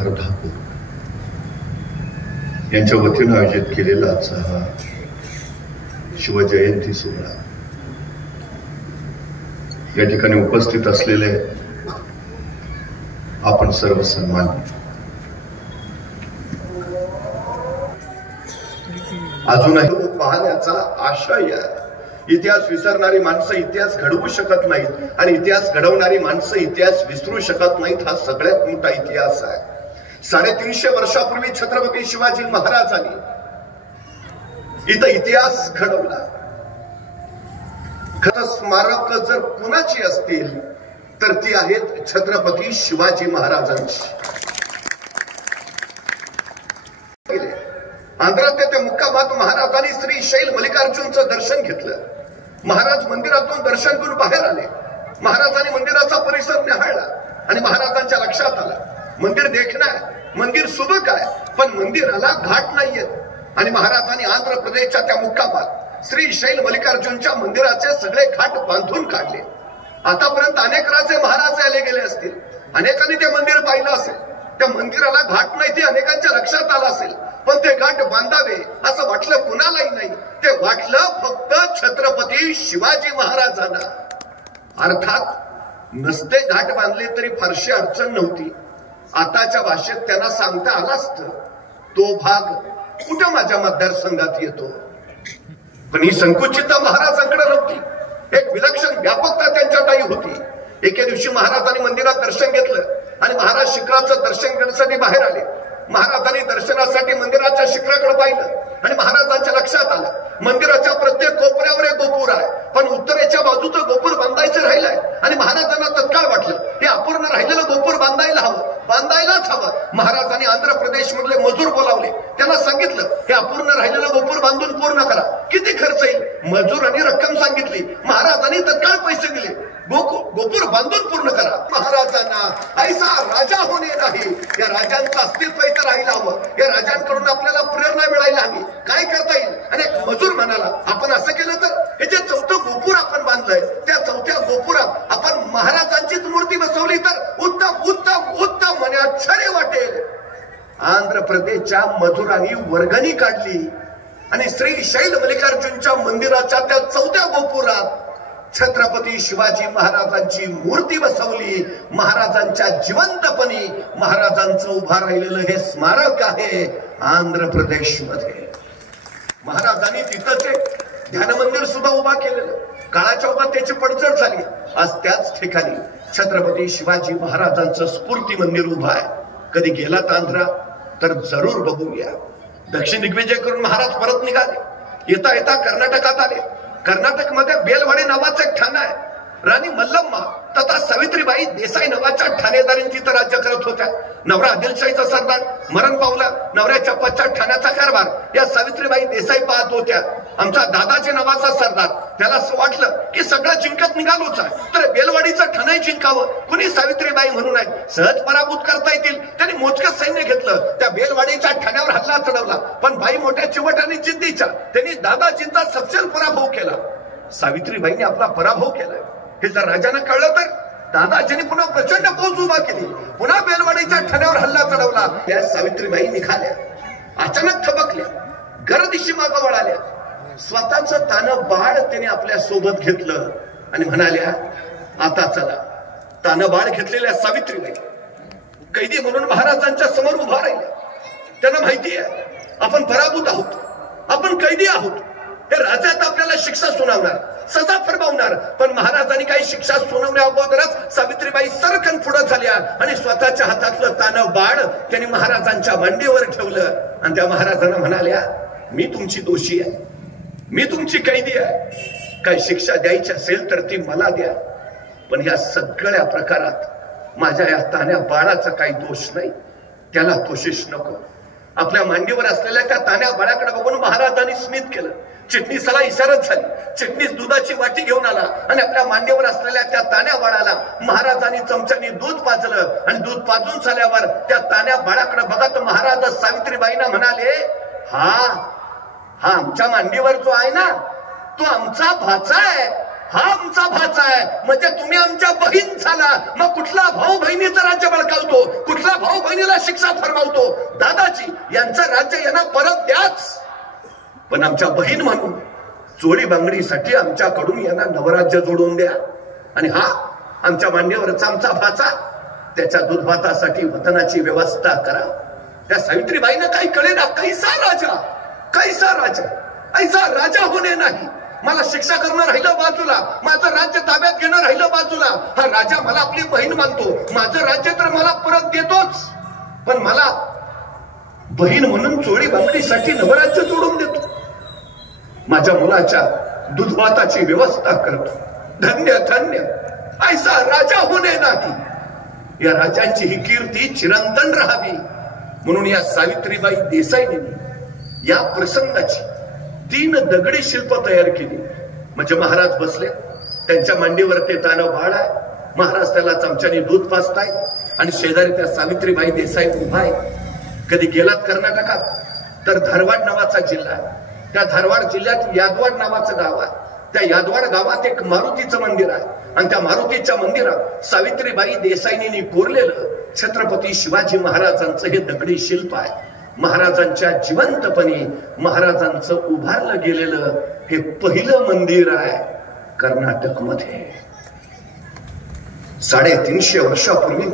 अर्धापूर यांच्या वतीनं आयोजित केलेला आजचा हा शिवजयंती सोहळा, या ठिकाणी उपस्थित असलेले आपण सर्व सन्माननीय, अजूनही पाहण्याचा आशय आहे. इतिहास विसरणारी माणसं इतिहास घडवू शकत नाहीत आणि इतिहास घडवणारी माणसं इतिहास विसरू शकत नाहीत. हा सगळ्यात मोठा इतिहास आहे. 350 वर्षापूर्वी छत्रपती शिवाजी महाराजांनी इथं इतिहास घडवला. खरं स्मारक जर कुणाची असतील तर ती आहेत छत्रपती शिवाजी महाराजांची. आंध्रात त्या मुक्कामात महाराजांनी श्री शैल मल्लिकार्जुनचं दर्शन घेतलं. महाराज मंदिरातून दर्शन करून बाहेर आले. महाराजांनी मंदिराचा परिसर निहाळला आणि महाराजांच्या लक्षात आलं मंदिर देखणं आहे, मंदिर सुबक आहे, पण मंदिराला घाट नाहीयेत. आणि महाराजांनी आंध्र प्रदेशच्या त्या मुक्कामात श्री शैल मल्लिकार्जुनच्या मंदिराचे सगळे घाट बांधून काढले. आतापर्यंत अनेक राजे महाराज आले गेले असतील, अनेकांनी ते मंदिर पाहिलं असेल, त्या मंदिराला घाट नाही ते अनेकांच्या लक्षात आलं असेल, पण ते घाट बांधावे असं वाटलं कुणालाही नाही. ते वाटलं फक्त छत्रपती शिवाजी महाराजांना. अर्थात नसते घाट बांधले तरी फारशी अडचण नव्हती. आताच्या भाषेत त्यांना सांगता आलं असतं तो भाग कुठं माझ्या मतदारसंघात येतो. पण ही संकुचितता महाराजांकडे नव्हती. एक विलक्षण व्यापकता त्यांच्या ठाई होती. एके दिवशी महाराजांनी मंदिरात दर्शन घेतलं आणि महाराज शिखराचं दर्शन घेण्यासाठी बाहेर आले. महाराजांनी दर्शनासाठी मंदिराच्या शिखराकडे पाहिलं आणि महाराजांच्या लक्षात आलं मंदिराच्या प्रत्येक कोपऱ्यावर एक गोपूर आहे, पण उत्तरेच्या बाजूचं गोपूर बांधायचं राहिलंय. आणि महाराजांना तत्काळ वाटलं हे अपूर्ण राहिलेलं गोपूर बांधायलाच हवं. महाराजांनी आंध्र प्रदेश मधले मजूर बोलावले. त्यांना सांगितलं हे अपूर्ण राहिलेलं गोपूर बांधून पूर्ण करा. किती खर्च येईल? मजुरांनी रक्कम सांगितली. महाराजांनी तत्काळ पैसे दिले. गोपूर बांधून पूर्ण करा. महाराजांना ऐसा राजा होणे नाही, या राजांचं अस्तित्व इथं राहायला हवं. या राजांकडून आपल्याला प्रेरणा मिळायला हवी. काय करता येईल? आणि एक मजूर म्हणाला आपण असं केलं तर हे जे 4थं गोपूर आपण बांधलंय त्या 4थ्या गोपुरात आपण महाराजांचीच मूर्ती बसवली तर उत्तम उत्तम उत्तम म्हणे आश्चर्य वाटेल. आंध्र प्रदेशच्या मजुरांनी वर्गणी काढली आणि श्री शैल मल्लिकार्जुनच्या मंदिराच्या त्या 4थ्या गोपुरात छत्रपती शिवाजी महाराजांची मूर्ती बसवली. महाराजांच्या जिवंतपणी महाराजांचं उभा राहिलेलं हे स्मारक आहे आंध्र प्रदेश मध्ये. महाराजांनी तिथंच एक ध्यान मंदिर सुद्धा उभा केलेलं. काळाच्या ओघात त्याची पडझड झाली. आज त्याच ठिकाणी छत्रपती शिवाजी महाराजांचं स्फूर्ती मंदिर उभं आहे. कधी गेलात आंध्रा तर जरूर बघूया. दक्षिण दिग्विजय करून महाराज परत निघाले. येता येता कर्नाटकात आले. कर्नाटक मध्ये बेलवाडी नावाचं एक ठाणं आहे. राणी मल्लम्मा तथा सावित्रीबाई देसाई नावाच्या ठाणेदारांनी तिथं राज्य करत होत्या. नवरा आदिलशाहीचा सरदार मरण पावला. नवऱ्याच्या पश्चात ठाण्याचा कारभार या सावित्रीबाई देसाई पाहत होत्या. आमचा दादाजी नावाचा सरदार, त्याला असं वाटलं की सगळं जिंकत निघालोच आहे तर बेलवाडीचं ठाणंही जिंकावं. कुणी सावित्रीबाई म्हणून आहे सहज पराभूत करता येतील. त्यांनी मोजकं सैन्य घेतलं. त्या बेलवाडीच्या ठाण्यावर हल्ला चढवला. पण बाई मोठ्या चिवट आणि जिद्दीच्या, त्यांनी दादाजींचा सपशेल पराभव केला. सावित्रीबाईंनी आपला पराभव केलाय हे जर राजानं कळलं तर दादाजींनी पुन्हा प्रचंड फौज उभा केली. पुन्हा बेलवाडीच्या ठाण्यावर हल्ला चढवला. त्या सावित्रीबाई निघाल्या. अचानक थबकल्या. गर्दिशी मागं वळाल्या. स्वतःचं तानं बाळ त्याने आपल्या सोबत घेतलं आणि म्हणाल्या आता चला. तानं बाळ घेतलेल्या सावित्रीबाई कैदी म्हणून महाराजांच्या समोर उभा राहिल्या. त्यांना माहिती आहे आपण पराभूत आहोत, आपण कैदी आहोत. हे राजात आपल्याला शिक्षा सुनावणार, सजा फरमावणार. पण महाराजांनी काही शिक्षा सुनावण्या अगोदरच सावित्रीबाई सरकन पुढे झाल्या आणि स्वतःच्या हातातलं तानं बाळ त्यांनी महाराजांच्या मांडीवर ठेवलं आणि त्या महाराजांना म्हणाल्या मी तुमची दोषी आहे, मी तुमची कैदी आहे. काही शिक्षा द्यायची असेल तर ती मला द्या, पण या सगळ्या प्रकारात माझ्या या तान्या बाळाचा काही दोष नाही. त्याला दोषीश नको. आपल्या मांडीवर असलेल्या त्या तान्या बाळाकडे बघून महाराजांनी स्मित केलं. चिटणीसाला इशाराच झाली. चिटणीस दुधाची वाटी घेऊन आला आणि आपल्या मांडीवर असलेल्या त्या तान्या बाळाला महाराजांनी चमच्यानी दूध पाजलं आणि दूध पाजून झाल्यावर त्या तान्या बाळाकडे बघत महाराज सावित्रीबाईंना म्हणाले हा आमच्या मांडीवर जो आहे ना तो आमचा भाचा आहे. हा आमचा भाचा आहे, म्हणजे तुम्ही आमच्या बहीण झाला. मग कुठला भाऊ बहिणीचं राज्य बळकावतो, कुठला भाऊ बहिणीला शिक्षा फरमावतो? दादाजी यांचं राज्य यांना परत द्याच, पण आमच्या बहीण म्हणून चोरी बांगडीसाठी आमच्याकडून यांना नवराज्य जोडून द्या. आणि हा आमच्या मांडीवरचा आमचा भाचा, त्याच्या दूध भातासाठी वतनाची व्यवस्था करा. त्या सावित्रीबाईनं काही कळेना, कैसा राजा, कैसा राजा, ऐसा राजा होणे नाही. मला शिक्षा करणं राहिलं बाजूला, माझं राज्य ताब्यात घेणं राहिलं बाजूला. हा राजा मला आपली बहीण मानतो, माझं राज्य तर मला परत देतोच, पण मला बहीण म्हणून चोरी बांगडीसाठी नवराज्य जोडून देतो. माझ्या मुलाच्या दूधभाताची व्यवस्था करतो. धन्य धन्य ऐसा राजा होणे नाही. या राजांची ही कीर्ती चिरंतन राहावी म्हणून या सावित्रीबाई देसाईंनी या प्रसंगाची 3 दगडी शिल्प तयार केली. म्हणजे महाराज बसले, त्यांच्या मांडीवर ते दानव बाळ आहे, महाराज त्याला चमच्याने दूध पाजताय आणि शेजारी त्या सावित्रीबाई देसाई उभा आहे. कधी गेलात कर्नाटकात तर धारवाड नावाचा जिल्हा आहे, त्या धारवाड जिल्ह्यात यादवाड नावाचं गाव आहे. त्या यादवाड गावात एक मारुतीचं मंदिर आहे आणि त्या मारुतीच्या मंदिरात सावित्रीबाई देसाईंनी कोरलेलं छत्रपती शिवाजी महाराजांचं हे दगडी शिल्प आहे. महाराजांच्या जिवंतपणे महाराजांचं उभारलं गेलेलं हे पहिलं मंदिर आहे कर्नाटक मध्ये. 350 वर्षापूर्वी